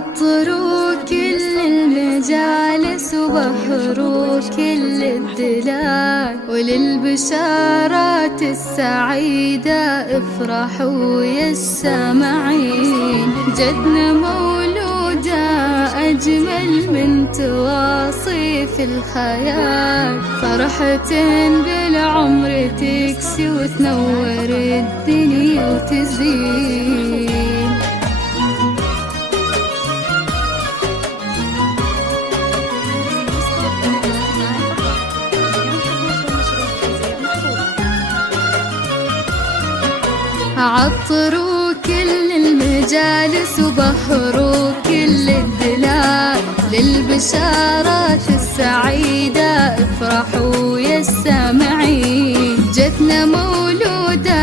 عطروا كل المجالس وبهروا كل الدلال، وللبشارات السعيدة افرحوا يا السامعين. جدنا مولوده أجمل من تواصيف الخيال، فرحة بالعمر تكسي وتنور الدنيا وتزين. عطروا كل المجالس وبهروا كل الدلال، للبشارات السعيدة افرحوا يا السامعين. جتنا مولوده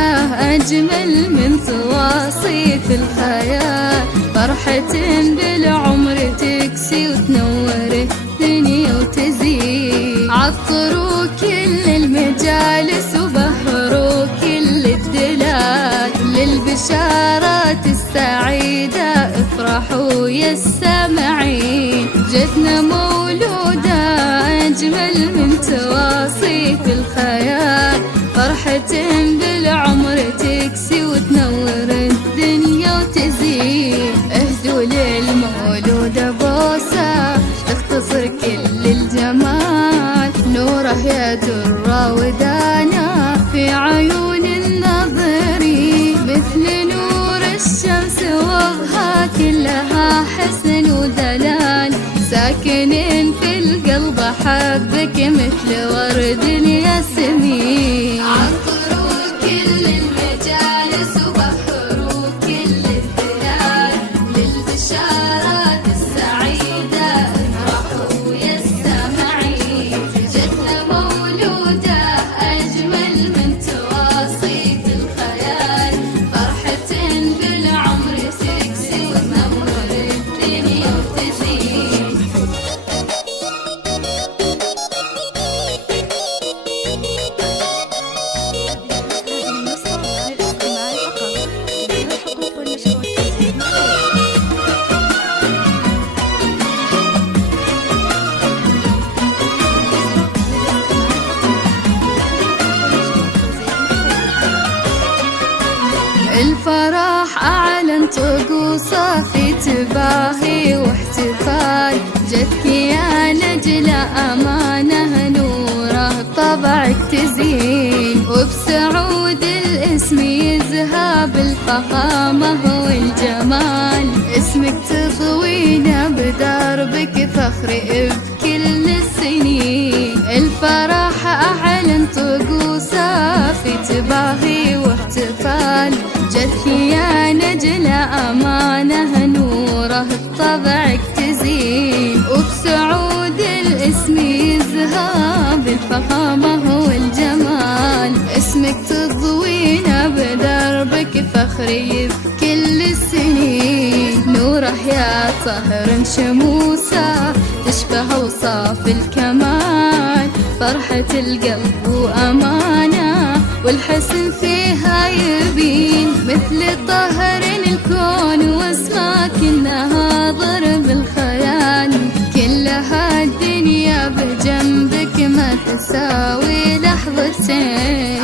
أجمل من تواصيف الخيال، فرحة بالعمر تكسي وتنور الدنيا وتزين. عطروا كل المجالس وبهروا كل الدلال، للبشارات السعيدة افرحوا يا السامعين. جتنا مولوده أجمل من تواصيف الخيال، فرحة بالعمر تكسي وتنور الدنيا وتزين. اهدوا للمولودة بوسة تختصر كل الجمال، نوره يا درة ودانا في عيون الناظرين، مثل نور الشمس وضحى كلها حسن ودلال، ساكنين في القلب حبك مثل ورد الياسمين. عطروا كل المجالس وبهروا كل الدلال، للبشارات السعيدة افرحوا يا السامعين. جتنا مولوده أجمل من تواصيف الخيال، فرحة بالعمر تكسي وتنور الدنيا وتزين. الفرح أعلن طقوسه في تباهي واحتفال، جتك يا نجلة أمانة نوره بطبعك تزين، وبسعود الاسم يزهى بالفخامة والجمال، اسمك تضوينا بدربك فخر بكل السنين. الفرح أعلن طقوسه في تباهي واحتفال، جتك يا نجلة أمانة نوره بطبعك تزين، وبسعود الاسم يزهى بالفخامة والجمال، اسمك تضوينا بدربك فخري بكل السنين. نوره يا طهر شموسه تشبه أوصاف الكمال، فرحة القلب وأمانة والحسن فيها يبين، مثل طهر الكون واسماء كلها ضرب الخيال، كلها الدنيا بجنبك ما تساوي لحظتين.